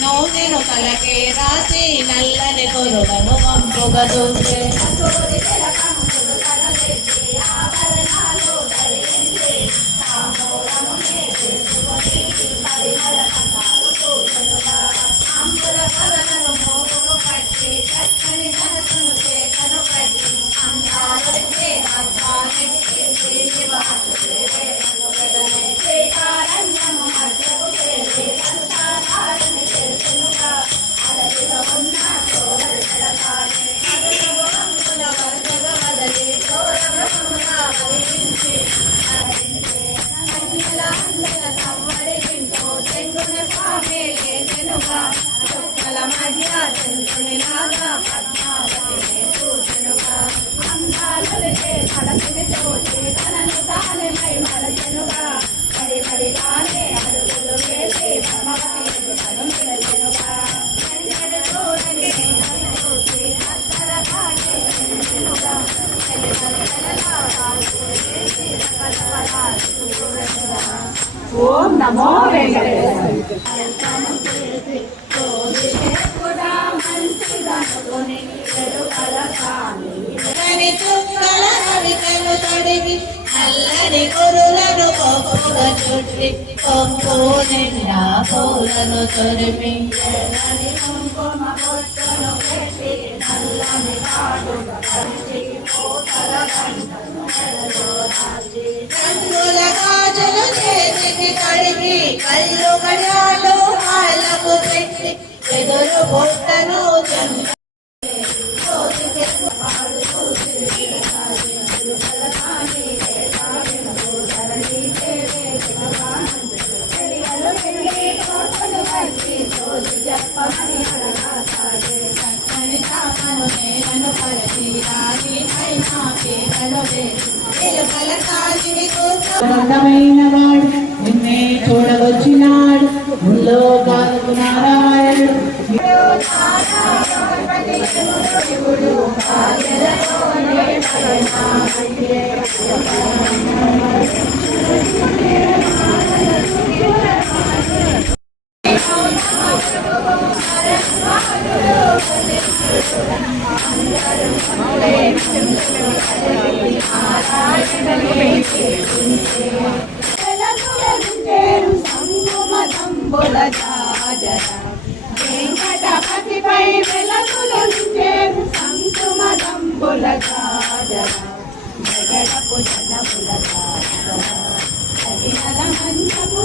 నోసెను తలకే రాసి నల్లని కొరులను వంపుగా చూసే ఓం నమో వెంకటేశ్వరాయ నల్లని కొరులను పొక్కుగా చుట్టి పొక్కు నిండా పూలను తొరిమి రంగుల గాజులు చేతికి కడిగి కళ్ళు గడియాలు కాళ్ళకు పెట్టి ఎదురు బొట్టను అందమైన వాడు నిన్నే చూడవచ్చినాడు ముల్లో కాలకు నారాయణుడు వెంకటపతిపై వెలకులు సంకుమదంబుల జగడపు జనముల మంచపు